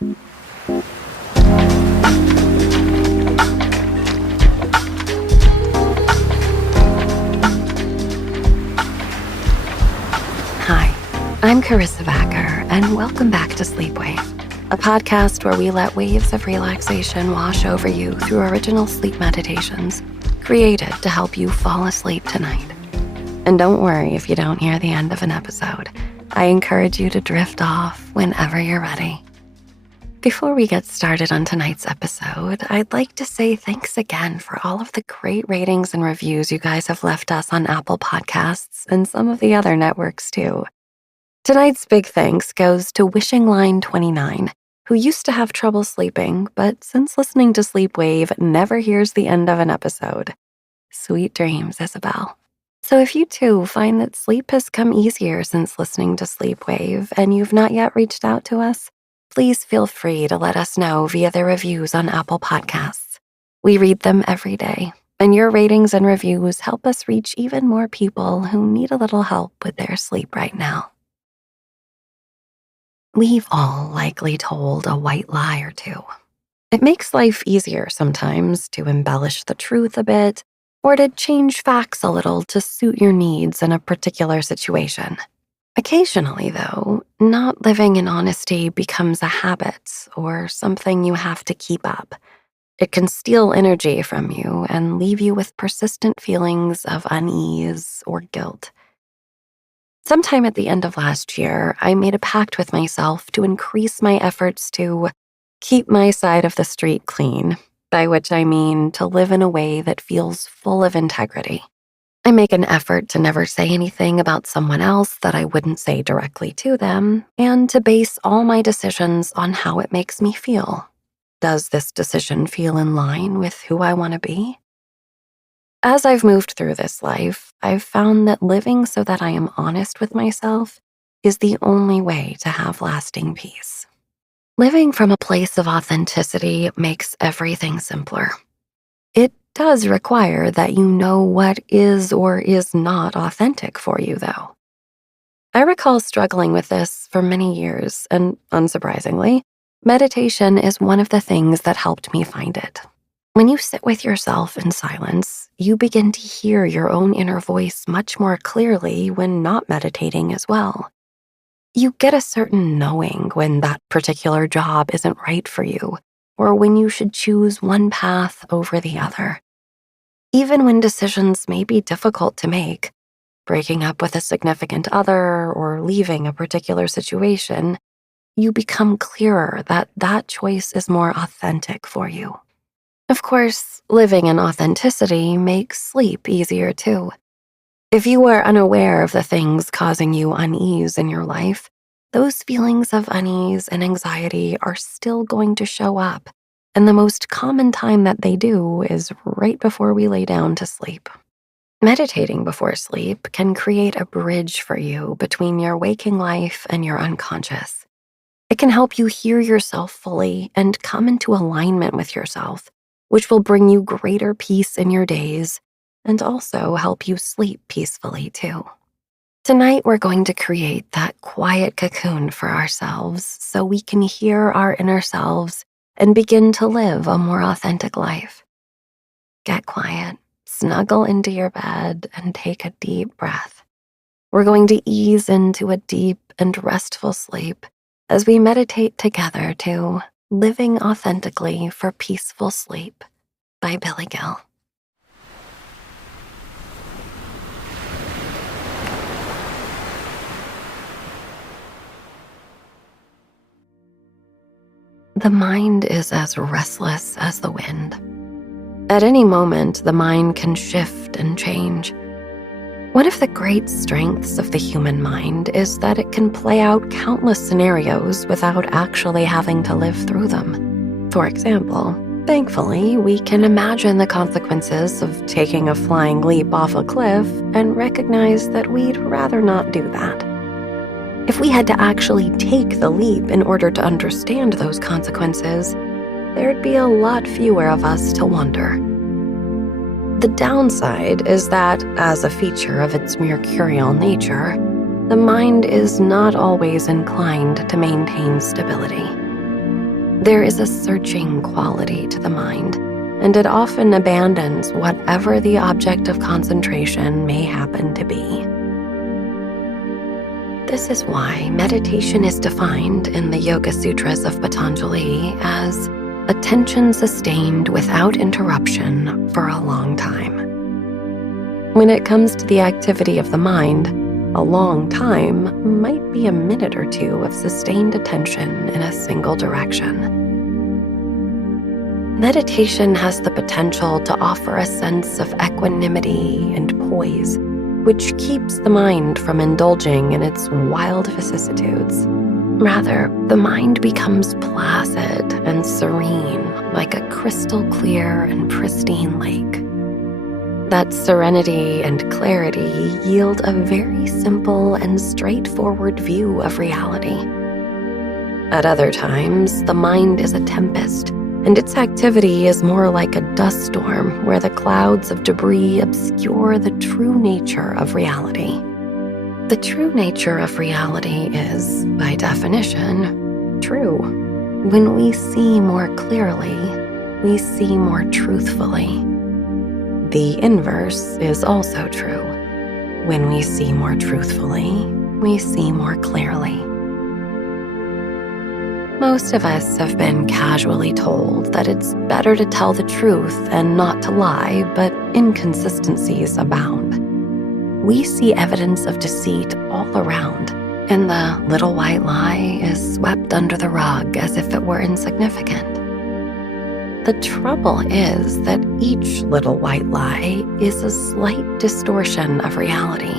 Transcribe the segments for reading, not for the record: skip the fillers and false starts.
Hi, I'm Karissa Vacker, and welcome back to Sleep Wave, a podcast where we let waves of relaxation wash over you through original sleep meditations created to help you fall asleep tonight. And don't worry if you don't hear the end of an episode. I encourage you to drift off whenever you're ready. Before we get started on tonight's episode, I'd like to say thanks again for all of the great ratings and reviews you guys have left us on Apple Podcasts and some of the other networks too. Tonight's big thanks goes to Wishing Line 29, who used to have trouble sleeping, but since listening to Sleep Wave never hears the end of an episode. Sweet dreams, Isabel. So if you too find that sleep has come easier since listening to Sleep Wave and you've not yet reached out to us, please feel free to let us know via the reviews on Apple Podcasts. We read them every day, and your ratings and reviews help us reach even more people who need a little help with their sleep right now. We've all likely told a white lie or two. It makes life easier sometimes to embellish the truth a bit or to change facts a little to suit your needs in a particular situation. Occasionally, though, not living in honesty becomes a habit or something you have to keep up. It can steal energy from you and leave you with persistent feelings of unease or guilt. Sometime at the end of last year, I made a pact with myself to increase my efforts to keep my side of the street clean, by which I mean to live in a way that feels full of integrity. I make an effort to never say anything about someone else that I wouldn't say directly to them, and to base all my decisions on how it makes me feel. Does this decision feel in line with who I want to be? As I've moved through this life, I've found that living so that I am honest with myself is the only way to have lasting peace. Living from a place of authenticity makes everything simpler. It does require that you know what is or is not authentic for you, though. I recall struggling with this for many years, and unsurprisingly, meditation is one of the things that helped me find it. When you sit with yourself in silence, you begin to hear your own inner voice much more clearly when not meditating as well. You get a certain knowing when that particular job isn't right for you, or when you should choose one path over the other. Even when decisions may be difficult to make, breaking up with a significant other or leaving a particular situation, you become clearer that that choice is more authentic for you. Of course, living in authenticity makes sleep easier too. If you are unaware of the things causing you unease in your life, those feelings of unease and anxiety are still going to show up, and the most common time that they do is right before we lay down to sleep. Meditating before sleep can create a bridge for you between your waking life and your unconscious. It can help you hear yourself fully and come into alignment with yourself, which will bring you greater peace in your days and also help you sleep peacefully too. Tonight, we're going to create that quiet cocoon for ourselves so we can hear our inner selves and begin to live a more authentic life. Get quiet, snuggle into your bed, and take a deep breath. We're going to ease into a deep and restful sleep as we meditate together to Living Authentically for Peaceful Sleep by Billy Gill. The mind is as restless as the wind. At any moment, the mind can shift and change. One of the great strengths of the human mind is that it can play out countless scenarios without actually having to live through them. For example, thankfully, we can imagine the consequences of taking a flying leap off a cliff and recognize that we'd rather not do that. If we had to actually take the leap in order to understand those consequences, there'd be a lot fewer of us to wonder. The downside is that, as a feature of its mercurial nature, the mind is not always inclined to maintain stability. There is a searching quality to the mind, and it often abandons whatever the object of concentration may happen to be. This is why meditation is defined in the Yoga Sutras of Patanjali as attention sustained without interruption for a long time. When it comes to the activity of the mind, a long time might be a minute or two of sustained attention in a single direction. Meditation has the potential to offer a sense of equanimity and poise, which keeps the mind from indulging in its wild vicissitudes. Rather, the mind becomes placid and serene, like a crystal clear and pristine lake. That serenity and clarity yield a very simple and straightforward view of reality. At other times, the mind is a tempest, and its activity is more like a dust storm where the clouds of debris obscure the true nature of reality. The true nature of reality is, by definition, true. When we see more clearly, we see more truthfully. The inverse is also true. When we see more truthfully, we see more clearly. Most of us have been casually told that it's better to tell the truth and not to lie, but inconsistencies abound. We see evidence of deceit all around, and the little white lie is swept under the rug as if it were insignificant. The trouble is that each little white lie is a slight distortion of reality.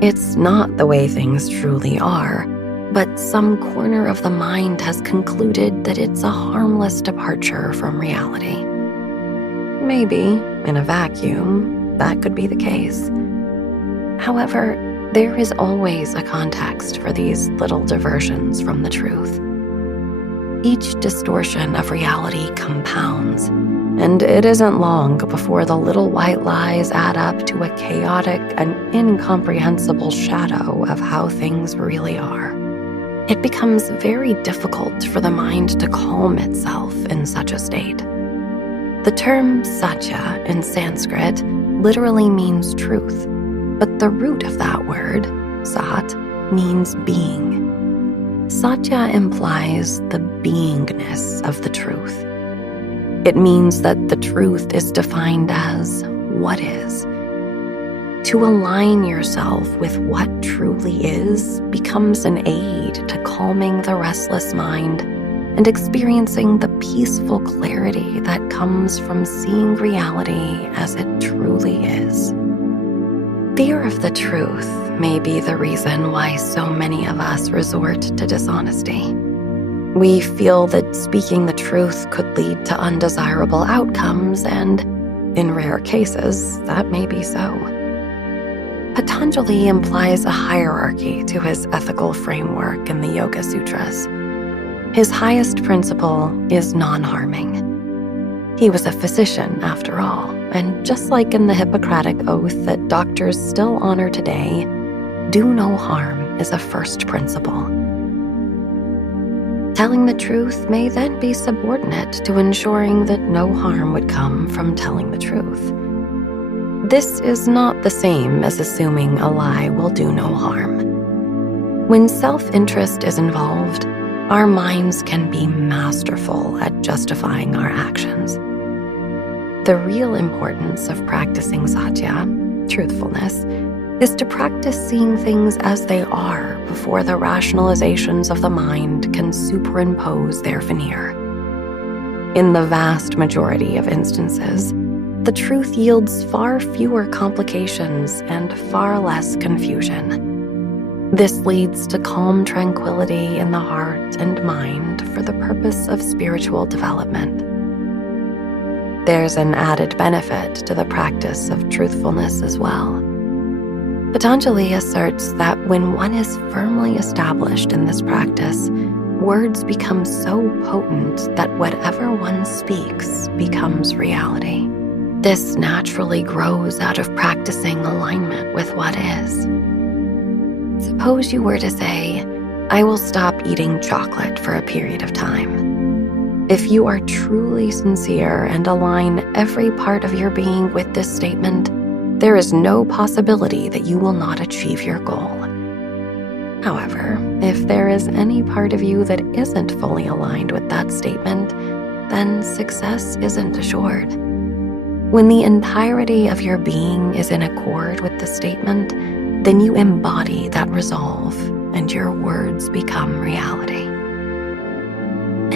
It's not the way things truly are, but some corner of the mind has concluded that it's a harmless departure from reality. Maybe, in a vacuum, that could be the case. However, there is always a context for these little diversions from the truth. Each distortion of reality compounds, and it isn't long before the little white lies add up to a chaotic and incomprehensible shadow of how things really are. It becomes very difficult for the mind to calm itself in such a state. The term satya in Sanskrit literally means truth, but the root of that word, sat, means being. Satya implies the beingness of the truth. It means that the truth is defined as what is. To align yourself with what truly is becomes an aid to calming the restless mind and experiencing the peaceful clarity that comes from seeing reality as it truly is. Fear of the truth may be the reason why so many of us resort to dishonesty. We feel that speaking the truth could lead to undesirable outcomes, and in rare cases, that may be so. Patanjali implies a hierarchy to his ethical framework in the Yoga Sutras. His highest principle is non-harming. He was a physician, after all, and just like in the Hippocratic Oath that doctors still honor today, do no harm is a first principle. Telling the truth may then be subordinate to ensuring that no harm would come from telling the truth. This is not the same as assuming a lie will do no harm. When self-interest is involved, our minds can be masterful at justifying our actions. The real importance of practicing satya, truthfulness, is to practice seeing things as they are before the rationalizations of the mind can superimpose their veneer. In the vast majority of instances, the truth yields far fewer complications and far less confusion. This leads to calm tranquility in the heart and mind for the purpose of spiritual development. There's an added benefit to the practice of truthfulness as well. Patanjali asserts that when one is firmly established in this practice, words become so potent that whatever one speaks becomes reality. This naturally grows out of practicing alignment with what is. Suppose you were to say, "I will stop eating chocolate for a period of time." If you are truly sincere and align every part of your being with this statement, there is no possibility that you will not achieve your goal. However, if there is any part of you that isn't fully aligned with that statement, then success isn't assured. When the entirety of your being is in accord with the statement, then you embody that resolve and your words become reality.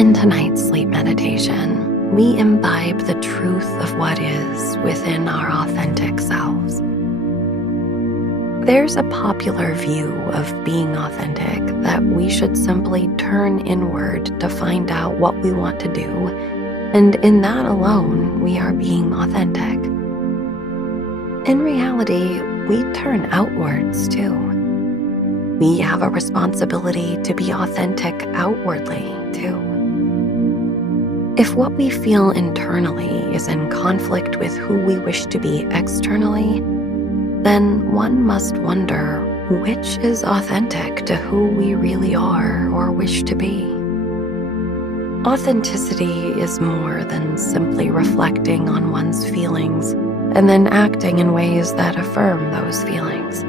In tonight's sleep meditation, we imbibe the truth of what is within our authentic selves. There's a popular view of being authentic that we should simply turn inward to find out what we want to do, and in that alone, we are being authentic. In reality, we turn outwards too. We have a responsibility to be authentic outwardly too. If what we feel internally is in conflict with who we wish to be externally, then one must wonder which is authentic to who we really are or wish to be. Authenticity is more than simply reflecting on one's feelings and then acting in ways that affirm those feelings.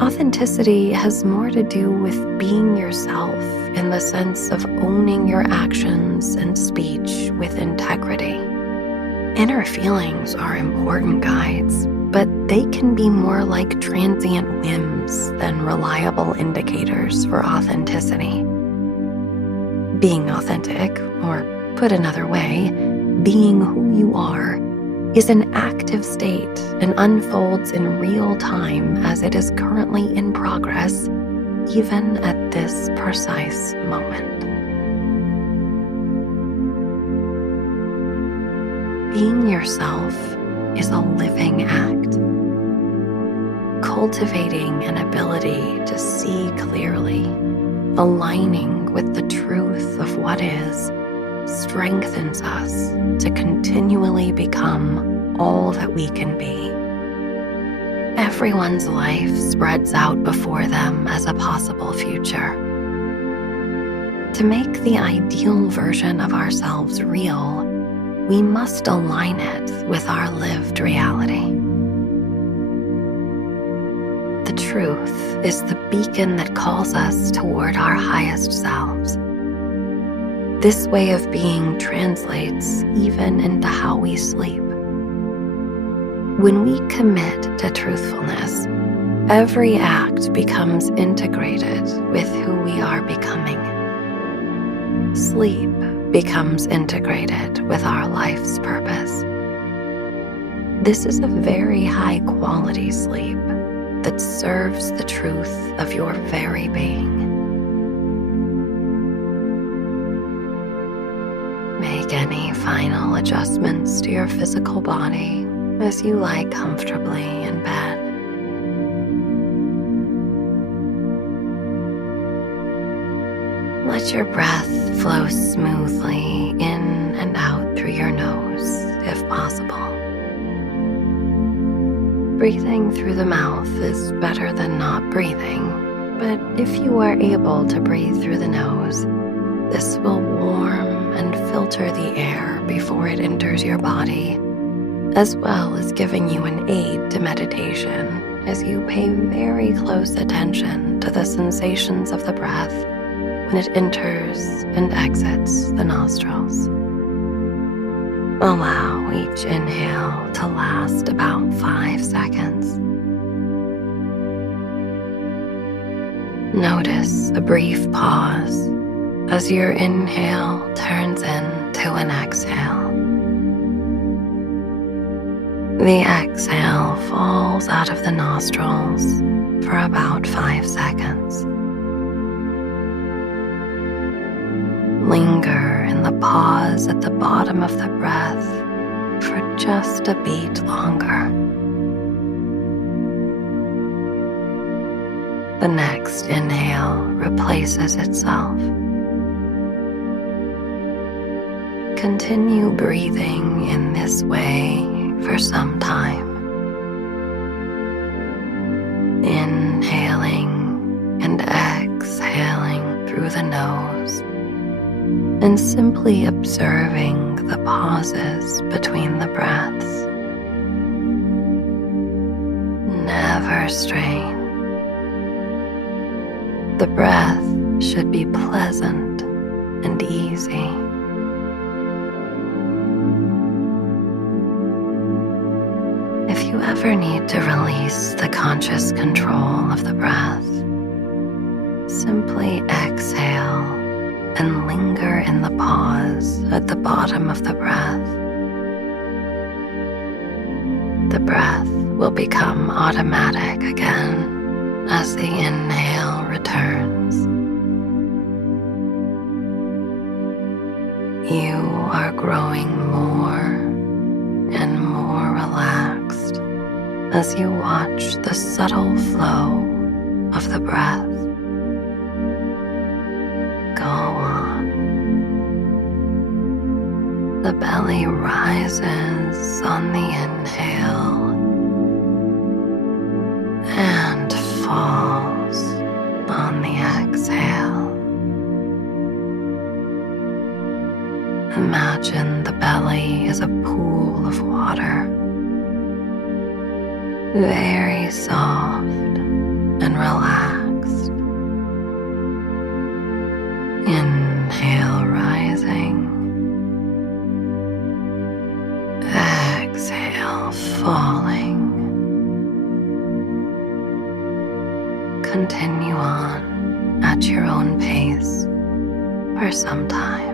Authenticity has more to do with being yourself in the sense of owning your actions and speech with integrity. Inner feelings are important guides, but they can be more like transient whims than reliable indicators for authenticity. Being authentic, or put another way, being who you are, is an active state and unfolds in real time as it is currently in progress, even at this precise moment. Being yourself is a living act. Cultivating an ability to see clearly, aligning with the truth of what is, strengthens us to continually become all that we can be. Everyone's life spreads out before them as a possible future. To make the ideal version of ourselves real, we must align it with our lived reality. The truth is the beacon that calls us toward our highest selves. This way of being translates even into how we sleep. When we commit to truthfulness, every act becomes integrated with who we are becoming. Sleep becomes integrated with our life's purpose. This is a very high quality sleep that serves the truth of your very being. Make any final adjustments to your physical body as you lie comfortably in bed. Let your breath flow smoothly in and out through your nose, if possible. Breathing through the mouth is better than not breathing, but if you are able to breathe through the nose, this will warm and filter the air before it enters your body, as well as giving you an aid to meditation as you pay very close attention to the sensations of the breath when it enters and exits the nostrils. Allow each inhale to last about 5 seconds. Notice a brief pause as your inhale turns into an exhale. The exhale falls out of the nostrils for about 5 seconds. Linger in the pause at the bottom of the breath for just a beat longer. The next inhale replaces itself. Continue breathing in this way for some time. Inhaling and exhaling through the nose, and simply observing the pauses between the breaths. Never strain. The breath should be pleasant and easy. If you ever need to release the conscious control of the breath, simply exhale and linger in the pause at the bottom of the breath. The breath will become automatic again as the inhale returns. You are growing more and more relaxed as you watch the subtle flow of the breath. Go on. The belly rises on the inhale and falls on the exhale. Imagine the belly is a pool of water, very soft and relaxed. Inhale rising, exhale falling. Continue on at your own pace for some time.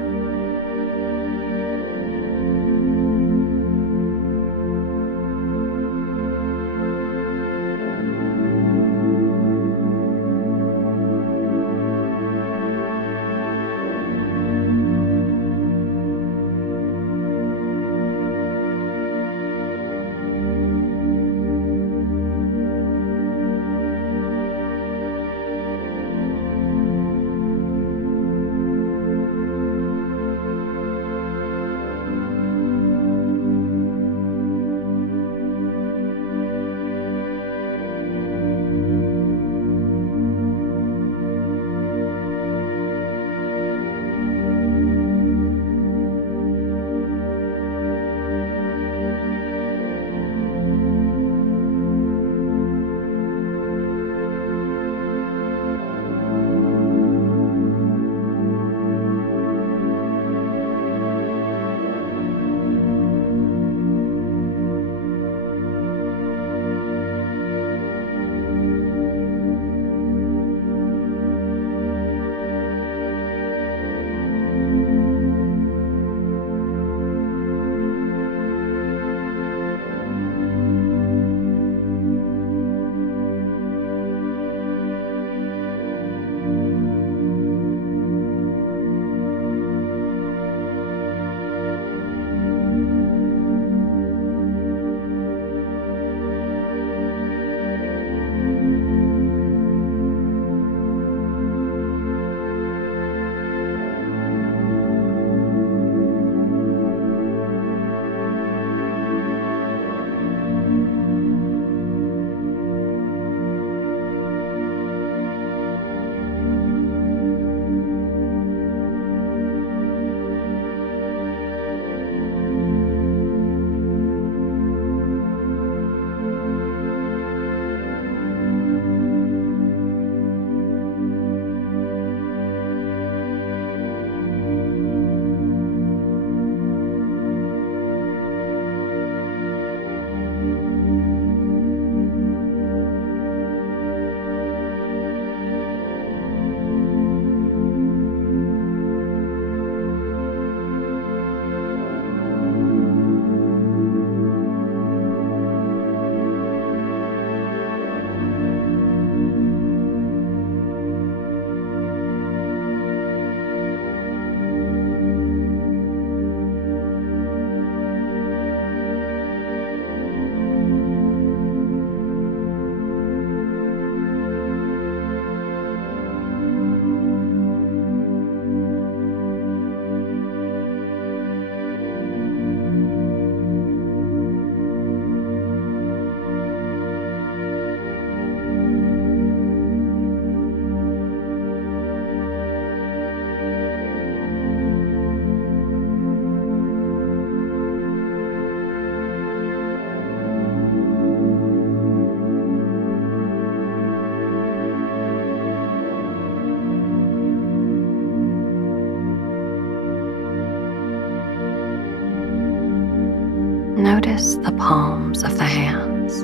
Notice the palms of the hands.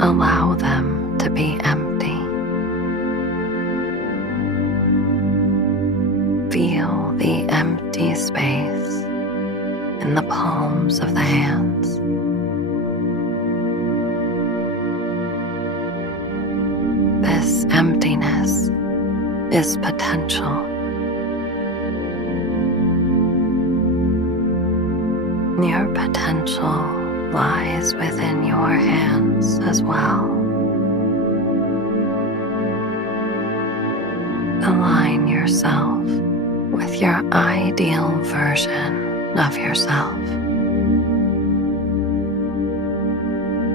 Allow them to be empty. Feel the empty space in the palms of the hands. This emptiness is potential. Your potential lies within your hands as well. Align yourself with your ideal version of yourself.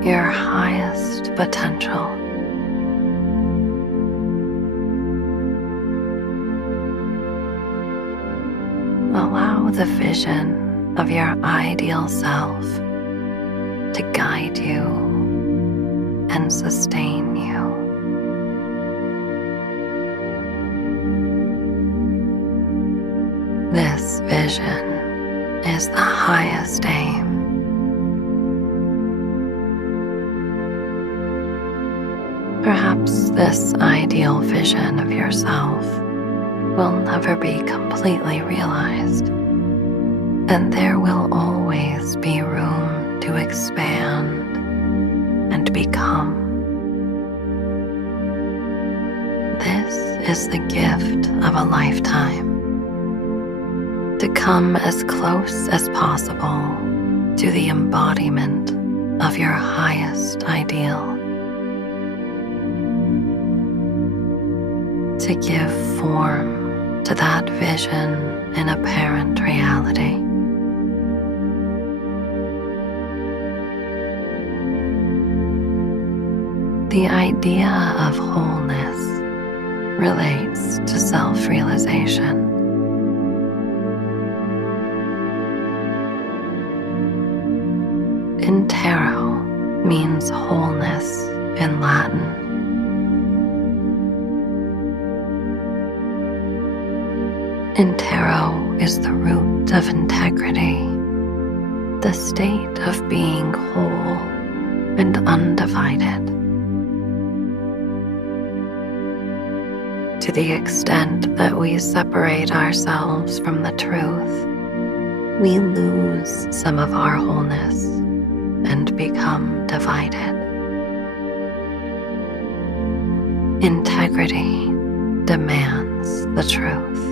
Your highest potential. Allow the vision of your ideal self to guide you and sustain you. This vision is the highest aim. Perhaps this ideal vision of yourself will never be completely realized, and there will always be room to expand and become. This is the gift of a lifetime. To come as close as possible to the embodiment of your highest ideal. To give form to that vision in apparent reality. The idea of wholeness relates to self-realization. Intero means wholeness in Latin. Intero is the root of integrity, the state of being whole and undivided. To the extent that we separate ourselves from the truth, we lose some of our wholeness and become divided. Integrity demands the truth.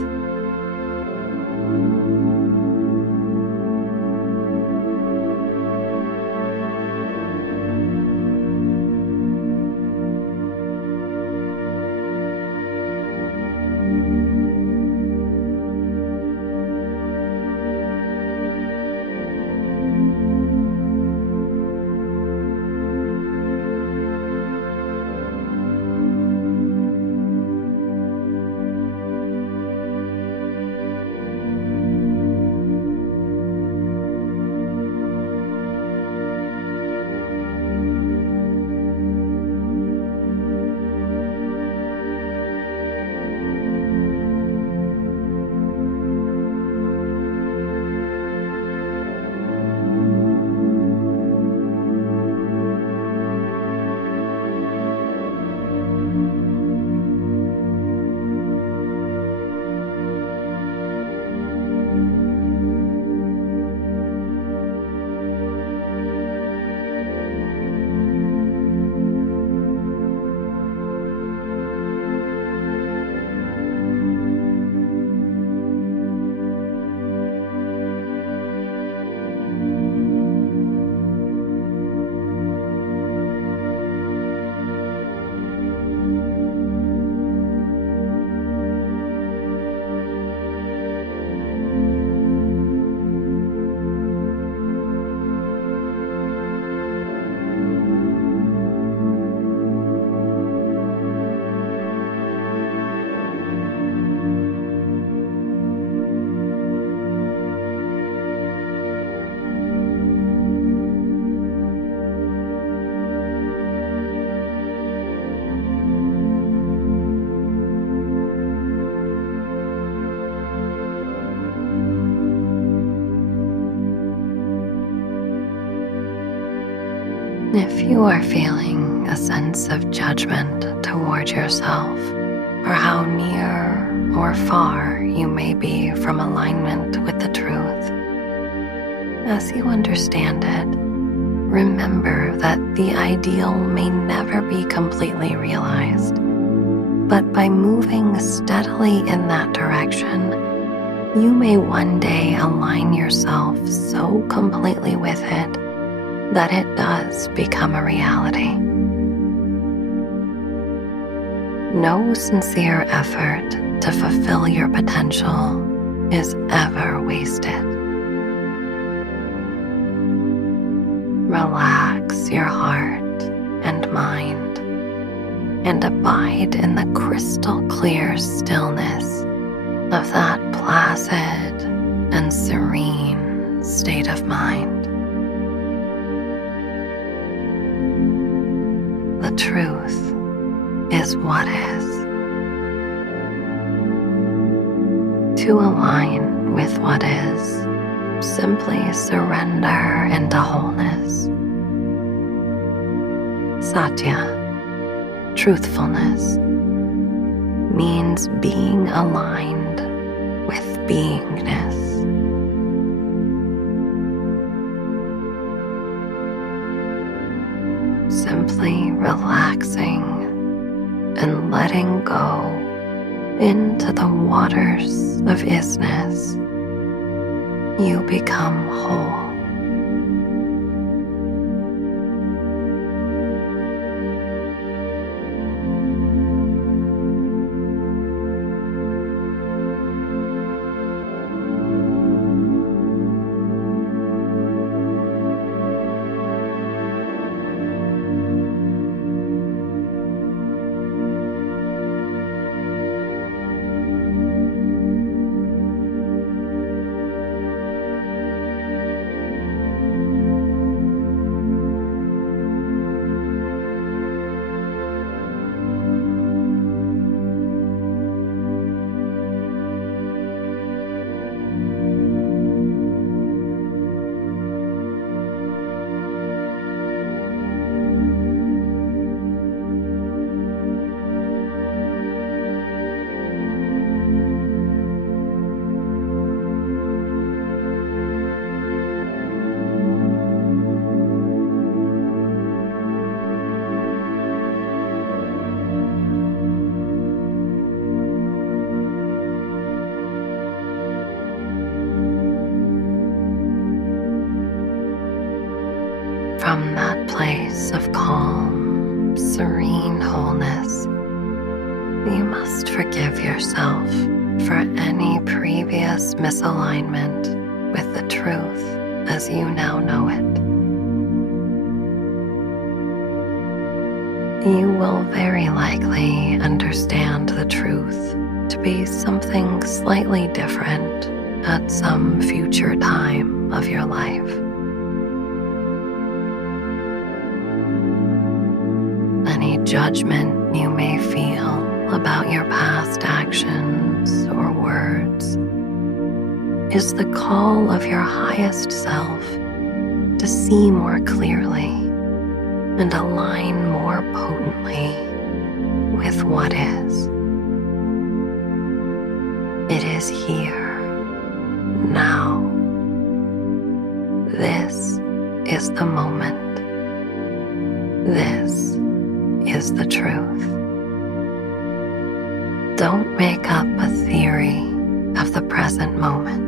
If you are feeling a sense of judgment toward yourself, or how near or far you may be from alignment with the truth, as you understand it, remember that the ideal may never be completely realized, but by moving steadily in that direction, you may one day align yourself so completely with it that it does become a reality. No sincere effort to fulfill your potential is ever wasted. Relax your heart and mind and abide in the crystal clear stillness of that placid and serene state of mind. The truth is what is. To align with what is, simply surrender into wholeness. Satya, truthfulness, means being aligned with beingness. Simply relaxing and letting go into the waters of isness, you become whole. From that place of calm, serene wholeness, you must forgive yourself for any previous misalignment with the truth as you now know it. You will very likely understand the truth to be something slightly different at some future time of your life. Any judgment you may feel about your past actions or words is the call of your highest self to see more clearly and align more potently with what is. It is here, now. This is the moment. This is the truth. Don't make up a theory of the present moment.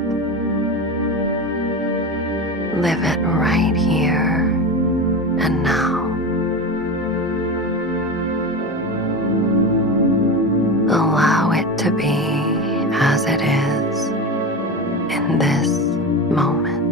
Live it right here and now. Allow it to be as it is in this moment.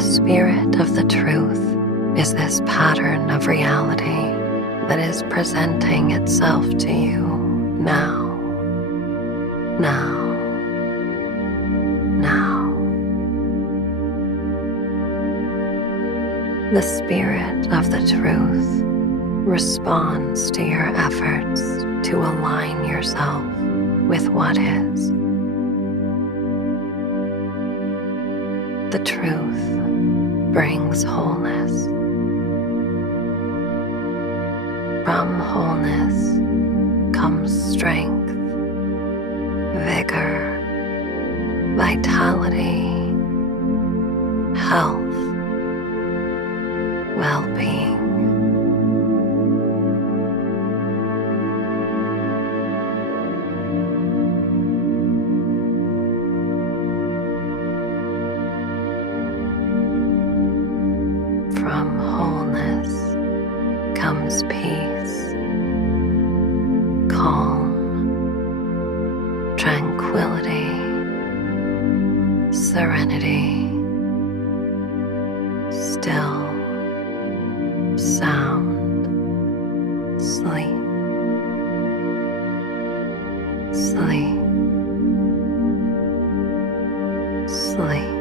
The spirit of the truth is this pattern of reality that is presenting itself to you now, now, now. The spirit of the truth responds to your efforts to align yourself with what is. The truth brings wholeness. From wholeness comes strength, vigor, vitality, health, well-being. From wholeness comes peace, calm, tranquility, serenity, still, sound, sleep, sleep, sleep.